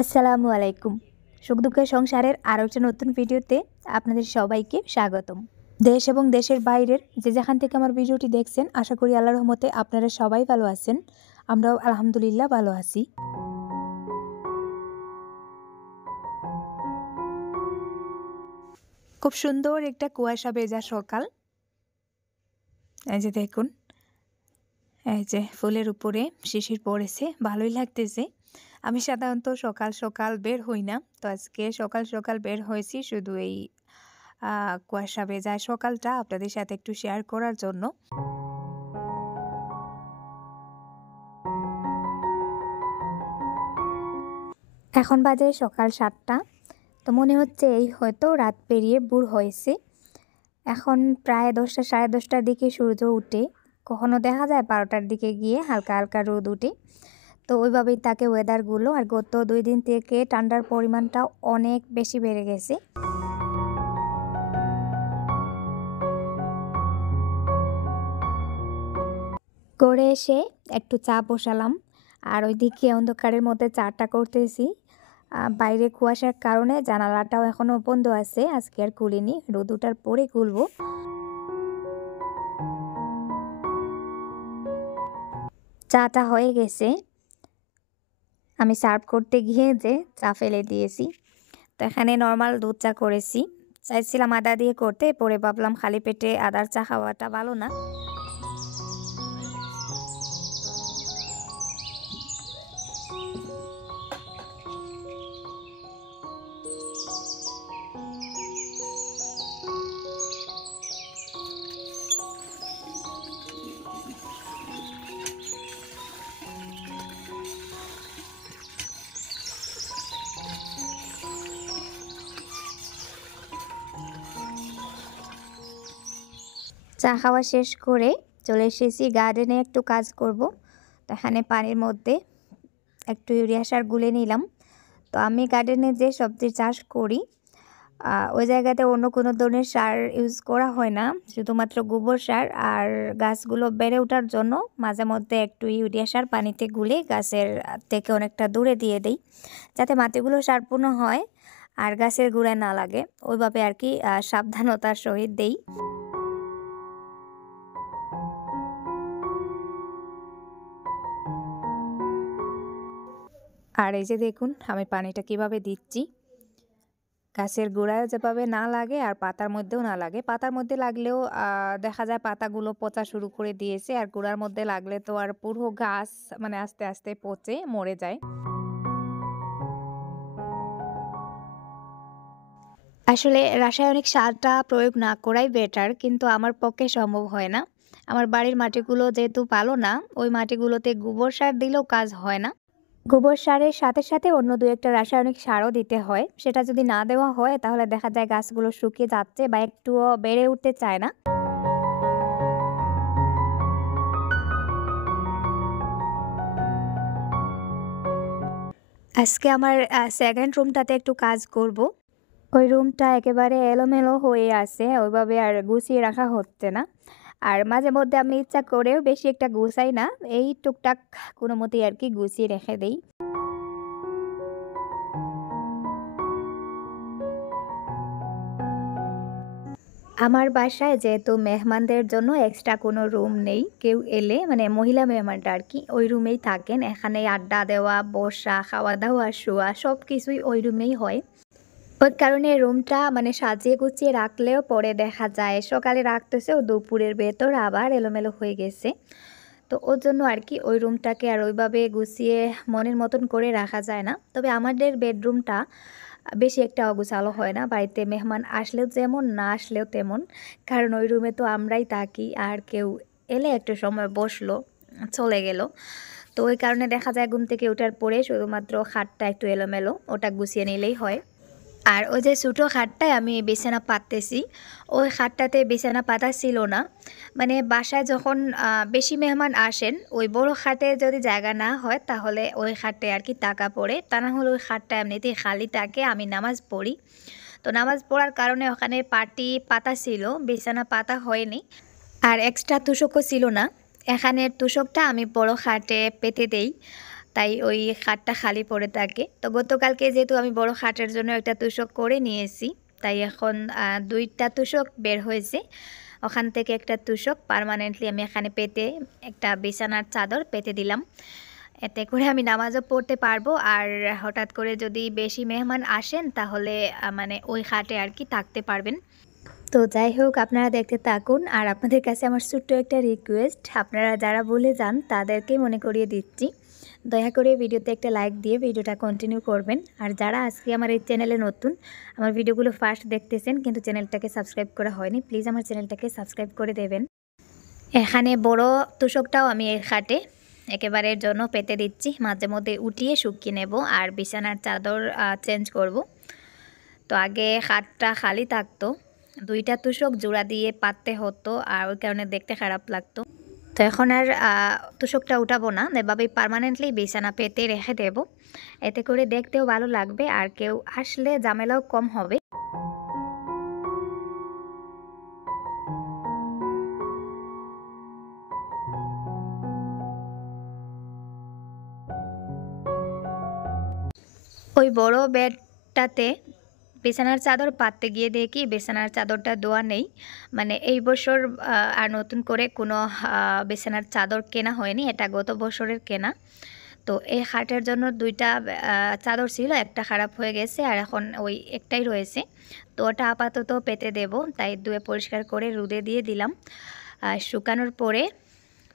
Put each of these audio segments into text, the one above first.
আসসালামু আলাইকুম। সুখ দুঃখের সংসারের আরও একটা নতুন ভিডিওতে আপনাদের সবাইকে স্বাগতম। দেশ এবং দেশের বাইরের যে যেখান থেকে আমার ভিডিওটি দেখছেন, আশা করি আল্লাহর রহমতে আপনারা সবাই ভালো আছেন। আমরাও আলহামদুলিল্লাহ ভালো আছি। খুব সুন্দর একটা কুয়াশা ভেজা সকাল। এই যে দেখুন, এই যে ফুলের উপরে শিশির পড়েছে, ভালোই লাগতেছে। আমি সাধারণত সকাল সকাল বের হই না, তো আজকে সকাল সকাল বের হয়েছি শুধু এই কুয়াশা ভেজা সকালটা আপনাদের সাথে একটু শেয়ার করার জন্য। এখন বাজে সকাল 7টা। তো মনে হচ্ছে এই হয়তো রাত পেরিয়ে ভোর হয়েছে। এখন প্রায় 10টা সাড়ে 10টার দিকে সূর্য উঠে, কখনো দেখা যায় 12টার দিকে গিয়ে হালকা হালকা রোদ উঠে। তো ওইভাবেই থাকে ওয়েদারগুলো। আর গত 2 দিন থেকে ঠান্ডার পরিমাণটা অনেক বেশি বেড়ে গেছে। করে এসে একটু চা বসালাম, আর ওইদিকে অন্ধকারের মধ্যে চাটা করতেছি। বাইরে কুয়াশার কারণে জানালাটাও এখনও বন্ধ আছে, আজকে আর খুলিনি, রোদ ওঠার পরে খুলবো। চাটা হয়ে গেছে, আমি সার্ভ করতে গিয়ে যে চা ফেলে দিয়েছি। তো এখানে নর্মাল দুধ চা করেছি, চাইছিলাম আদা দিয়ে করতে, পরে ভাবলাম খালি পেটে আদার চা খাওয়াটা ভালো না। চা খাওয়া শেষ করে চলে এসেছি গার্ডেনে, একটু কাজ করব। তো এখানে পানির মধ্যে একটু ইউরিয়া সার গুলে নিলাম। তো আমি গার্ডেনে যে সবজির চাষ করি, ওই জায়গাতে অন্য কোনো ধরনের সার ইউজ করা হয় না, শুধুমাত্র গোবর সার। আর গাছগুলো বেড়ে ওঠার জন্য মাঝে মধ্যে একটু ইউরিয়া সার পানিতে গুলে গাছের থেকে অনেকটা দূরে দিয়ে দেই, যাতে মাটিগুলো সারপূর্ণ হয় আর গাছের গোড়ায় না লাগে। ওইভাবে আর কি সাবধানতার সহিত দেই। আর এই যে দেখুন আমি পানিটা কিভাবে দিচ্ছি, গাছের গোড়ায় যেভাবে না লাগে আর পাতার মধ্যেও না লাগে। পাতার মধ্যে লাগলেও দেখা যায় পাতাগুলো পচা শুরু করে দিয়েছে, আর গোড়ার মধ্যে লাগলে তো আর পুরো গাছ মানে আস্তে আস্তে পচে মরে যায়। আসলে রাসায়নিক সারটা প্রয়োগ না করাই বেটার, কিন্তু আমার পক্ষে সম্ভব হয় না। আমার বাড়ির মাটিগুলো যেহেতু ভালো না, ওই মাটিগুলোতে গোবর সার দিলেও কাজ হয় না। গোবর সারের সাথে সাথে অন্য 2-একটা রাসায়নিক সারও দিতে হয়। সেটা যদি না দেওয়া হয় তাহলে দেখা যায় গাছগুলো শুকিয়ে যাচ্ছে বা একটুও বেড়ে উঠতে চায় না। আজকে আমার সেকেন্ড রুমটাতে একটু কাজ করব। ওই রুমটা একেবারে এলোমেলো হয়ে আছে, ওইভাবে আর গুছিয়ে রাখা হচ্ছে না। আর মাঝে মধ্যে আমি ইচ্ছা করেও বেশি একটা গুছাই না, এই টুকটাক কোনো মতেই আর কি গুছিয়ে রেখে দেই। আমার বাসায় যেহেতু মেহমানদের জন্য এক্সট্রা কোনো রুম নেই, কেউ এলে মানে মহিলা মেহমানটা আর কি ওই রুমেই থাকেন। এখানে আড্ডা দেওয়া, বসা, খাওয়া দাওয়া, শোয়া সব কিছুই ওই রুমেই হয়। ওই কারণে রুমটা মানে সাজিয়ে গুছিয়ে রাখলেও পরে দেখা যায় সকালে রাখতেছে ও দুপুরের ভেতর আবার এলোমেলো হয়ে গেছে। তো ওর জন্য আর কি ওই রুমটাকে আর ওইভাবে গুছিয়ে মনের মতন করে রাখা যায় না। তবে আমাদের বেডরুমটা বেশি একটা অগোছালো হয় না, বাড়িতে মেহমান আসলেও যেমন, না আসলেও তেমন। কারণ ওই রুমে তো আমরাই থাকি, আর কেউ এলে একটু সময় বসলো, চলে গেল। তো ওই কারণে দেখা যায় ঘুম থেকে ওঠার পরে শুধুমাত্র খাটটা একটু এলোমেলো, ওটা গুছিয়ে নিলেই হয়। আর ওই যে ছোটো খাটটায় আমি বিছানা পাততেছি, ওই খাটটাতে বিছানা পাতা ছিল না। মানে বাসায় যখন বেশি মেহমান আসেন, ওই বড় খাটে যদি জায়গা না হয় তাহলে ওই খাটে আর কি টাকা পড়ে, তা না হলে ওই খাটটা এমনিতেই খালি থাকে। আমি নামাজ পড়ি, তো নামাজ পড়ার কারণে ওখানে পাটি পাতা ছিল, বিছানা পাতা হয়নি। আর এক্সট্রা তোশকও ছিল না, এখানের তোশকটা আমি বড় খাটে পেতে দেই। তাই ওই খাটটা খালি পড়ে থাকে। তো গতকালকে যেহেতু আমি বড় খাটের জন্য একটা তোশক করে নিয়েছি, তাই এখন ২ টা তোশক বের হয়েছে। ওখান থেকে একটা তোশক পার্মানেন্টলি আমি এখানে পেতে একটা বিছানার চাদর পেতে দিলাম। এতে করে আমি নামাজও পড়তে পারবো। আর হঠাৎ করে যদি বেশি মেহমান আসেন তাহলে মানে ওই খাটে আর কি থাকতে পারবেন। তো যাই হোক আপনারা দেখতে থাকুন। আর আপনাদের কাছে আমার ছোট্ট একটা রিকোয়েস্ট, আপনারা যারা ভুলে যান তাদেরকেই মনে করিয়ে দিচ্ছি। দয়া করে ভিডিওতে একটা লাইক দিয়ে ভিডিওটা কন্টিনিউ করবেন। আর যারা আজকে আমার এই চ্যানেলে নতুন, আমার ভিডিওগুলো ফার্স্ট দেখতেছেন কিন্তু চ্যানেলটাকে সাবস্ক্রাইব করা হয়নি, প্লিজ আমার চ্যানেলটাকে সাবস্ক্রাইব করে দেবেন। এখানে বড় তোশকটাও আমি এই খাটে একেবারের জন্য পেতে দিচ্ছি। মাঝে মধ্যে উঠিয়ে শুকিয়ে নেব আর বিছানার চাদর চেঞ্জ করব। তো আগে খাটটা খালি থাকতো, ২ টা তোশক জোড়া দিয়ে পাততে হতো আর ওই কারণে দেখতে খারাপ লাগতো। তো এখন আর তোশকটা উঠাবো না, এভাবেই পার্মানেন্টলি বিছানা পেতে রেখে দেব। এতে করে দেখতেও ভালো লাগবে আর কেউ আসলে ঝামেলাও কম হবে। ওই বড় বেডটাতে বিছানার চাদর পাততে গিয়ে দেখি বিছানার চাদরটা ধোয়া নেই। মানে এই বছর আর নতুন করে কোনো বিছানার চাদর কেনা হয়নি, এটা গত বছরের কেনা। তো এই খাটের জন্য ২ টা চাদর ছিল, একটা খারাপ হয়ে গেছে আর এখন ওই একটাই রয়েছে। তো ওটা আপাতত পেতে দেব, তাই ধুয়ে পরিষ্কার করে রোদে দিয়ে দিলাম। শুকানোর পরে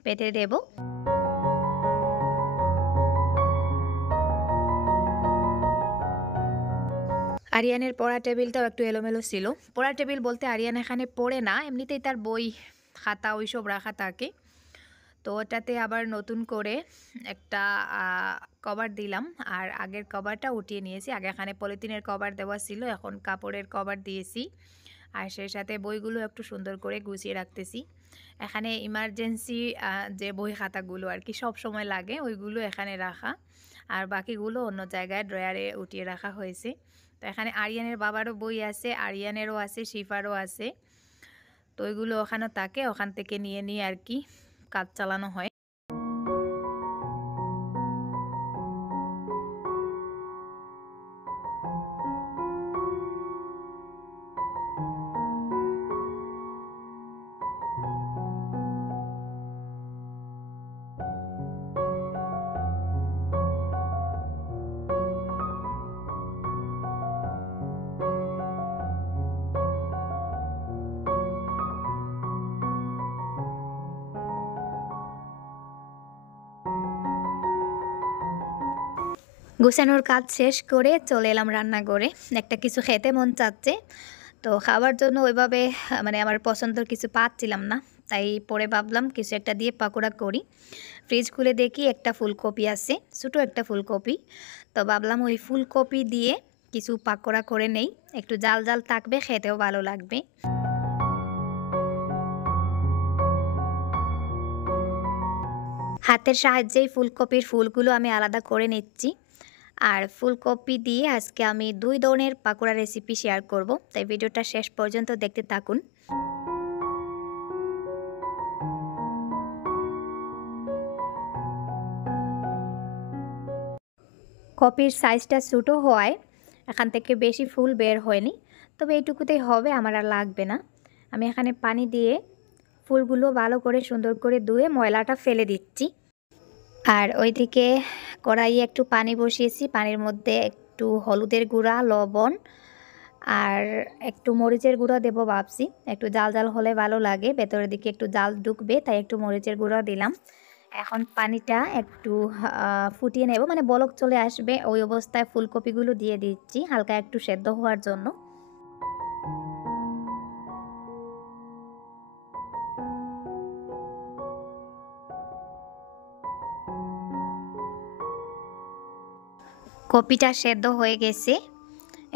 পেতে দেব। আরিয়ানের পড়া টেবিলটাও একটু এলোমেলো ছিল। পড়া টেবিল বলতে আরিয়ান এখানে পড়ে না, এমনিতেই তার বই খাতা ওইসব রাখা থাকে। তো ওটাতে আবার নতুন করে একটা কভার দিলাম আর আগের কভারটা উঠিয়ে নিয়েছি। আগে এখানে পলিথিনের কভার দেওয়া ছিল, এখন কাপড়ের কভার দিয়েছি। আর সেই সাথে বইগুলো একটু সুন্দর করে গুছিয়ে রাখতেছি। এখানে ইমার্জেন্সি যে বই খাতাগুলো আর কি সব সময় লাগে ওইগুলো এখানে রাখা, আর বাকিগুলো অন্য জায়গায় ড্রয়ারে উঠিয়ে রাখা হয়েছে। তো এখানে আরিয়ানের বাবারও বই আছে, আরিয়ানেরও আছে, শিফারও আছে। তো ওইগুলো ওখানে থাকে, ওখান থেকে নিয়ে নিয়ে আর কি কাজ চালানো হয়। গুছানোর কাজ শেষ করে চলে এলাম রান্নাঘরে। একটা কিছু খেতে মন চাচ্ছে। তো খাওয়ার জন্য ওইভাবে মানে আমার পছন্দের কিছু পাচ্ছিলাম না। তাই পরে ভাবলাম কিছু একটা দিয়ে পাকোড়া করি। ফ্রিজ খুলে দেখি একটা ফুলকপি আছে, ছোটো একটা ফুলকপি। তো ভাবলাম ওই ফুলকপি দিয়ে কিছু পাকোড়া করে নেই। একটু জাল জাল থাকবে, খেতেও ভালো লাগবে। হাতের সাহায্যেই ফুলকপির ফুলগুলো আমি আলাদা করে নিচ্ছি। আর ফুলকপি দিয়ে আজকে আমি ২ ধরনের পাকোড়া রেসিপি শেয়ার করব, তাই ভিডিওটা শেষ পর্যন্ত দেখতে থাকুন। কপির সাইজটা ছোটো হওয়ায় এখান থেকে বেশি ফুল বের হয়নি, তবে এইটুকুতেই হবে, আমার আর লাগবে না। আমি এখানে পানি দিয়ে ফুলগুলো ভালো করে সুন্দর করে ধুয়ে ময়লাটা ফেলে দিচ্ছি। আর ওইদিকে কড়াইয়ে একটু পানি বসিয়েছি, পানির মধ্যে একটু হলুদের গুঁড়া, লবণ আর একটু মরিচের গুঁড়া দেবো ভাবছি। একটু জাল জাল হলে ভালো লাগে, ভেতরের দিকে একটু জাল ঢুকবে, তাই একটু মরিচের গুঁড়া দিলাম। এখন পানিটা একটু ফুটিয়ে নেব, মানে বলক চলে আসবে ওই অবস্থায় ফুলকপিগুলো দিয়ে দিচ্ছি হালকা একটু সেদ্ধ হওয়ার জন্য। কপিটা সেদ্ধ হয়ে গেছে,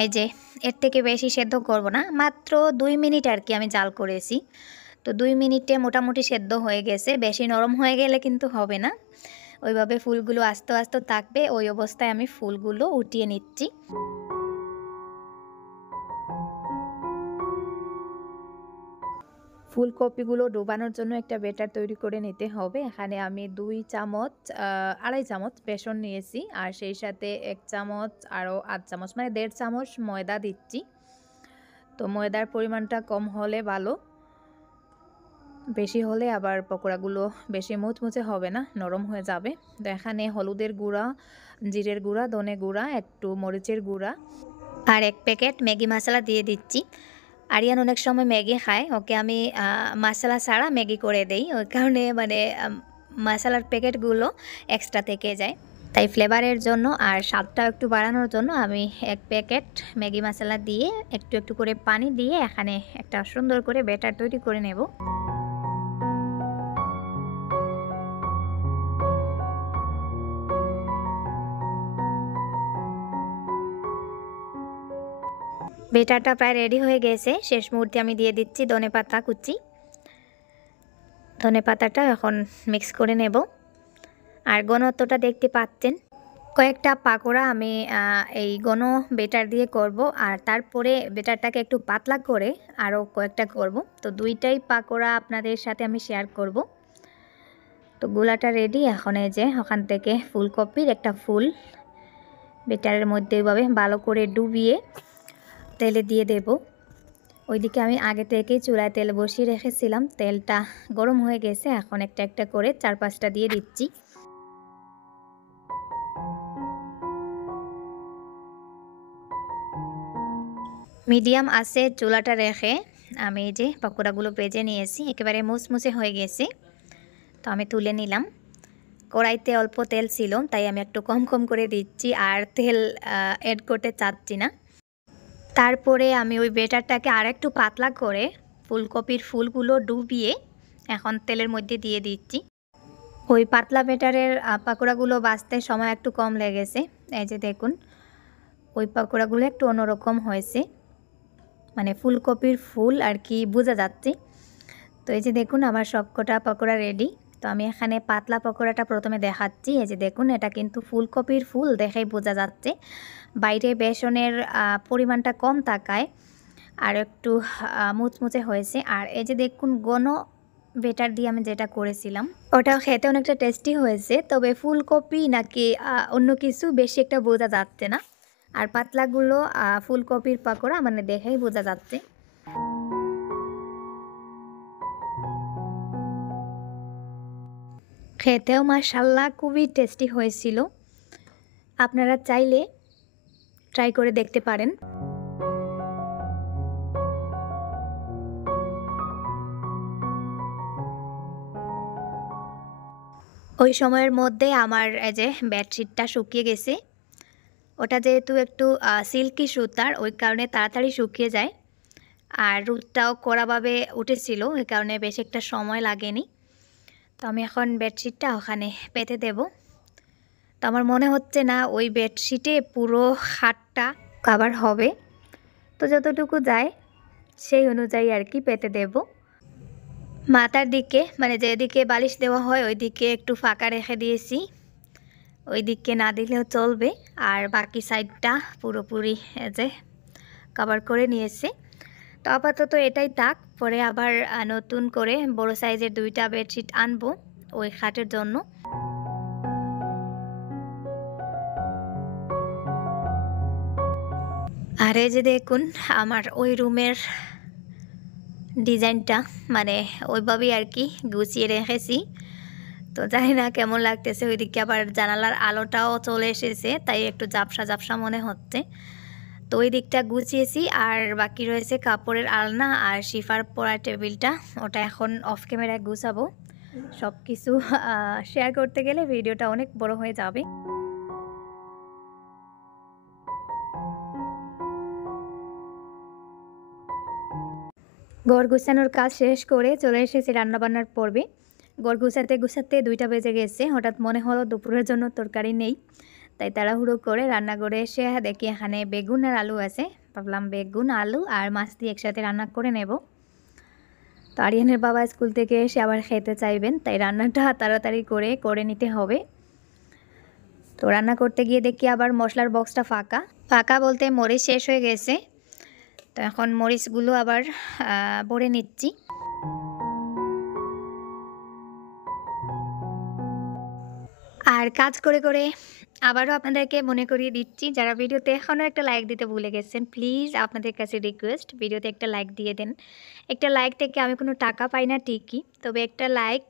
এই যে এর থেকে বেশি সেদ্ধ করব না, মাত্র ২ মিনিট আর কি আমি জাল করেছি। তো ২ মিনিটে মোটামুটি সেদ্ধ হয়ে গেছে, বেশি নরম হয়ে গেলে কিন্তু হবে না। ওইভাবে ফুলগুলো আস্তে আস্তে থাকবে, ওই অবস্থায় আমি ফুলগুলো উঠিয়ে নিচ্ছি। ফুলকপিগুলো ডোবানোর জন্য একটা ব্যাটার তৈরি করে নিতে হবে। এখানে আমি 2 চামচ 2.5 চামচ বেসন নিয়েছি, আর সেই সাথে 1 চামচ আরও 8 চামচ মানে 1.5 চামচ ময়দা দিচ্ছি। তো ময়দার পরিমাণটা কম হলে ভালো, বেশি হলে আবার পকোড়াগুলো বেশি মুচমুচে হবে না, নরম হয়ে যাবে। তো এখানে হলুদের গুঁড়া, জিরের গুঁড়া, ধনে গুঁড়া, একটু মরিচের গুঁড়া আর 1 প্যাকেট ম্যাগি মশলা দিয়ে দিচ্ছি। আরিয়ান অনেক সময় ম্যাগি খায়, ওকে আমি মশলা ছাড়া ম্যাগি করে দেই, ওই কারণে মানে মশলার প্যাকেটগুলো এক্সট্রা থেকে যায়। তাই ফ্লেভারের জন্য আর স্বাদটা একটু বাড়ানোর জন্য আমি 1 প্যাকেট ম্যাগি মশলা দিয়ে একটু একটু করে পানি দিয়ে এখানে একটা সুন্দর করে ব্যাটার তৈরি করে নেব। ব্যাটারটা প্রায় রেডি হয়ে গেছে। শেষ মুহূর্তে আমি দিয়ে দিচ্ছি ধনেপাতা কুচি। ধনেপাতাটা এখন মিক্স করে নেব। আর ঘনত্বটা দেখতে পাচ্ছেন, কয়েকটা পাকোড়া আমি এই ঘন ব্যাটার দিয়ে করব, আর তারপরে ব্যাটারটাকে একটু পাতলা করে আরও কয়েকটা করব। তো দুইটাই পাকোড়া আপনাদের সাথে আমি শেয়ার করব। তো গোলাটা রেডি। এখন এই যে ওখান থেকে ফুলকপির একটা ফুল ব্যাটারের মধ্যে এইভাবে ভালো করে ডুবিয়ে তেলে দিয়ে দেব। ওইদিকে আমি আগে থেকেই চুলায় তেল বসিয়ে রেখেছিলাম, তেলটা গরম হয়ে গেছে। এখন একটা একটা করে 4-5টা দিয়ে দিচ্ছি। মিডিয়াম আছে চুলাটা রেখে আমি এই যে পকোড়াগুলো ভেজে নিয়েছি, একেবারে মুচমুচে হয়ে গেছে। তো আমি তুলে নিলাম। কড়াইতে অল্প তেল ছিল, তাই আমি একটু কম কম করে দিচ্ছি, আর তেল অ্যাড করতে চাচ্ছি না। তারপরে আমি ওই ব্যাটারটাকে আরেকটু পাতলা করে ফুলকপির ফুলগুলো ডুবিয়ে এখন তেলের মধ্যে দিয়ে দিচ্ছি। ওই পাতলা ব্যাটারের পাকোড়াগুলো ভাজতে সময় একটু কম লেগেছে। এই যে দেখুন, ওই পাকোড়াগুলো একটু অন্যরকম হয়েছে, মানে ফুলকপির ফুল আর কি বোঝা যাচ্ছে। তো এই যে দেখুন আমার সবকটা পকোড়া রেডি। তো আমি এখানে পাতলা পকোড়াটা প্রথমে দেখাচ্ছি। এই যে দেখুন, এটা কিন্তু ফুলকপির ফুল দেখেই বোঝা যাচ্ছে। বাইরে বেসনের পরিমাণটা কম থাকায় আর একটু মুচমুচে হয়েছে। আর এই যে দেখুন ঘন ব্যাটার দিয়ে আমি যেটা করেছিলাম ওটাও খেতে অনেকটা টেস্টি হয়েছে, তবে ফুলকপি নাকি অন্য কিছু বেশি একটা বোঝা যাচ্ছে না। আর পাতলাগুলো ফুলকপির পকোড়া মানে দেখেই বোঝা যাচ্ছে। খেতেও মাশাআল্লাহ খুবই টেস্টি হয়েছিল। আপনারা চাইলে ট্রাই করে দেখতে পারেন। ওই সময়ের মধ্যে আমার এই যে বেডশিটটা শুকিয়ে গেছে। ওটা যেহেতু একটু সিল্কি সুতার, ওই কারণে তাড়াতাড়ি শুকিয়ে যায়। আর রোদটাও কড়াভাবে উঠেছিল, ওই কারণে বেশ একটা সময় লাগেনি। তো আমি এখন বেডশিটটা ওখানে পেতে দেব। তো আমার মনে হচ্ছে না ওই বেডশিটে পুরো খাটটা কভার হবে। তো যতটুকু যায় সেই অনুযায়ী আর কি পেতে দেব। মাথার দিকে মানে যেদিকে বালিশ দেওয়া হয় ওই দিকে একটু ফাঁকা রেখে দিয়েছি, ওই দিকে না দিলেও চলবে। আর বাকি সাইডটা পুরোপুরি যে কভার করে নিয়েছে। তো আপাতত এটাই থাক, পরে আবার নতুন করে বড় সাইজের 2টা বেডশিট আনবো ওই খাটের জন্য। আর এই যে দেখুন আমার ওই রুমের ডিজাইনটা, মানে ওইভাবেই আর কি গুছিয়ে রেখেছি। তো জানি না কেমন লাগতেছে। ওইদিকে আবার জানালার আলোটাও চলে এসেছে, তাই একটু ঝাপসা ঝাপসা মনে হচ্ছে। তো ওই দিকটা গুছিয়েছি, আর বাকি রয়েছে কাপড়ের আলনা আর শিফার পরা টেবিলটা, ওটা এখন অফ ক্যামেরায় গুছাবো। সব কিছু শেয়ার করতে গেলে ভিডিওটা অনেক বড় হয়ে যাবে। ঘর গুছানোর কাজ শেষ করে চলে এসেছি রান্নাবান্নার পর্বে। ঘর গুছাতে গুছাতে 2টা বেজে গেছে। হঠাৎ মনে হলো দুপুরের জন্য তরকারি নেই, তাই তাড়াহুড়ো করে রান্নাঘরে এসে দেখি এখানে বেগুন আর আলু আছে। ভাবলাম বেগুন, আলু আর মাছ দিয়ে একসাথে রান্না করে নেব। তো আরিয়ানের বাবা স্কুল থেকে এসে আবার খেতে চাইবেন, তাই রান্নাটা তাড়াতাড়ি করে নিতে হবে। তো রান্না করতে গিয়ে দেখি আবার মশলার বক্সটা ফাঁকা। ফাঁকা বলতে মরিচ শেষ হয়ে গেছে। তো এখন মরিচগুলো আবার ভরে নিচ্ছি। আর কাজ করে, করে আবারও আপনাদেরকে মনে করিয়ে দিচ্ছি, যারা ভিডিওতে এখনও একটা লাইক দিতে ভুলে গেছেন, প্লিজ আপনাদের কাছে রিকোয়েস্ট ভিডিওতে একটা লাইক দিয়ে দেন। একটা লাইক থেকে আমি কোনো টাকা পাই না ঠিকই, তবে একটা লাইক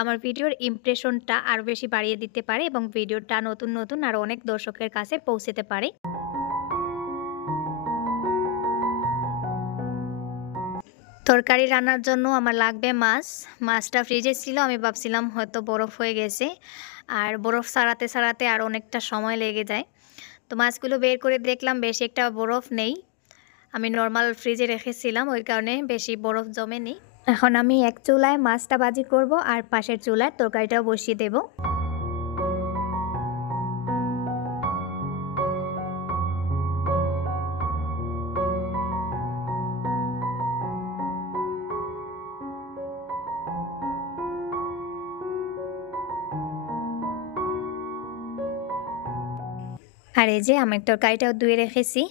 আমার ভিডিওর ইমপ্রেশনটা আরও বেশি বাড়িয়ে দিতে পারে এবং ভিডিওটা নতুন, নতুন আরও অনেক দর্শকের কাছে পৌঁছাতে পারে। তরকারি রান্নার জন্য আমার লাগবে মাছ। মাছটা ফ্রিজে ছিল, আমি ভাবছিলাম হয়তো বরফ হয়ে গেছে। আর বরফ ছাড়াতে, ছাড়াতে আর অনেকটা সময় লেগে যায়। তো মাছগুলো বের করে দেখলাম বেশি একটা বরফ নেই। আমি নরমাল ফ্রিজে রেখেছিলাম, ওই কারণে বেশি বরফ জমেনি। এখন আমি এক চুলায় মাছটা ভাজি করব আর পাশের চুলায় তরকারিটাও বসিয়ে দেব। আর এই যে আমি তরকারিটাও ধুয়ে রেখেছি।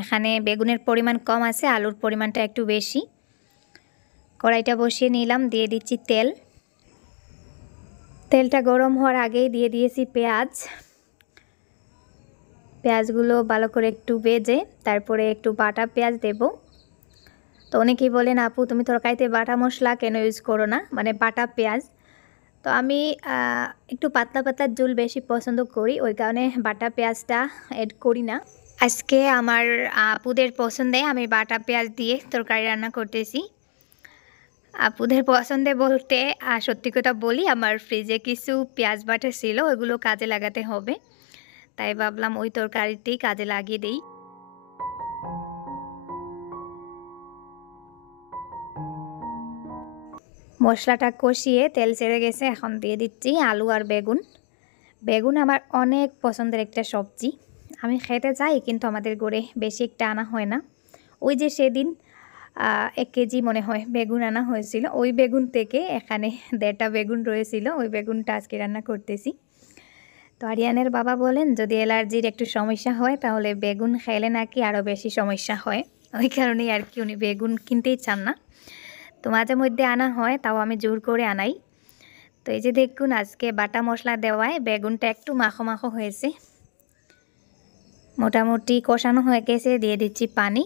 এখানে বেগুনের পরিমাণ কম আছে, আলুর পরিমাণটা একটু বেশি। কড়াইটা বসিয়ে নিলাম, দিয়ে দিচ্ছি তেল। তেলটা গরম হওয়ার আগেই দিয়ে দিয়েছি পেঁয়াজ। পেঁয়াজগুলো ভালো করে একটু ভেজে তারপরে একটু বাটা পেঁয়াজ দেব। তো অনেকেই বলেন, আপু তুমি তরকারিতে বাটা মশলা কেন ইউজ করো না, মানে বাটা পেঁয়াজ। তো আমি একটু পাতলা পাতলা ঝোল বেশি পছন্দ করি, ওই কারণে বাটা পেঁয়াজটা অ্যাড করি না। আজকে আমার আপুদের পছন্দে আমি বাটা পেঁয়াজ দিয়ে তরকারি রান্না করতেছি। আপুদের পছন্দে বলতে সত্যি কথা বলি, আমার ফ্রিজে কিছু পেঁয়াজ বাটা ছিল, ওইগুলো কাজে লাগাতে হবে, তাই ভাবলাম ওই তরকারিতেই কাজে লাগিয়ে দিই। মশলাটা কষিয়ে তেল ছেড়ে গেছে, এখন দিয়ে দিচ্ছি আলু আর বেগুন। বেগুন আমার অনেক পছন্দের একটা সবজি, আমি খেতে চাই কিন্তু আমাদের গড়ে বেশি একটা আনা হয় না। ওই যে সেদিন 1 কেজি মনে হয় বেগুন আনা হয়েছিল, ওই বেগুন থেকে এখানে 1.5টা বেগুন রয়েছিল, ওই বেগুনটা আজকে রান্না করতেছি। তো আরিয়ানের বাবা বলেন যদি অ্যালার্জির একটু সমস্যা হয় তাহলে বেগুন খেলে নাকি আরও বেশি সমস্যা হয়, ওই কারণেই আর কি উনি বেগুন কিনতেই চান না। তো মাঝে মধ্যে আনা হয়, তাও আমি জোর করে আনাই। তো এই যে দেখুন আজকে বাটা মশলা দেওয়ায় বেগুনটা একটু মাখো মাখো হয়েছে, মোটামুটি কষানো হয়ে গেছে, দিয়ে দিচ্ছি পানি।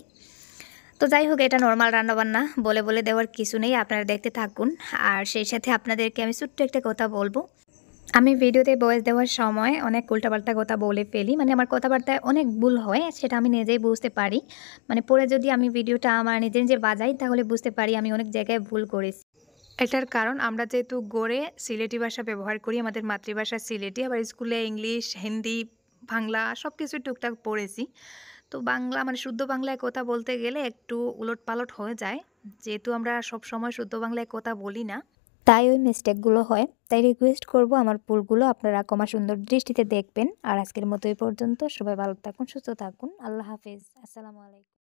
তো যাই হোক, এটা নর্মাল রান্নাবান্না, বলে বলে দেওয়ার কিছু নেই, আপনারা দেখতে থাকুন। আর সেই সাথে আপনাদেরকে আমি ছোট্ট একটা কথা বলবো, আমি ভিডিওতে ভয়েস দেওয়ার সময় অনেক উল্টাপাল্টা কথা বলে ফেলি, মানে আমার কথাবার্তায় অনেক ভুল হয়, সেটা আমি নিজেই বুঝতে পারি। মানে পরে যদি আমি ভিডিওটা আমার নিজে নিজে বাজাই তাহলে বুঝতে পারি আমি অনেক জায়গায় ভুল করেছি। এটার কারণ আমরা যেহেতু গড়ে সিলেটি ভাষা ব্যবহার করি, আমাদের মাতৃভাষা সিলেটি, আবার স্কুলে ইংলিশ, হিন্দি, বাংলা সব কিছু টুকটাক পড়েছি। তো বাংলা মানে শুদ্ধ বাংলায় কথা বলতে গেলে একটু উলটপালট হয়ে যায়, যেহেতু আমরা সব সময় শুদ্ধ বাংলায় কথা বলি না, তাই ওই মিস্টেকগুলো হয়। তাই রিকোয়েস্ট করব আমার ভুলগুলো আপনারা ক্ষমা সুন্দর দৃষ্টিতে দেখবেন। আর আজকের মতো এই পর্যন্ত, সবাই ভালো থাকুন, সুস্থ থাকুন, আল্লাহ হাফেজ, আসসালামু আলাইকুম।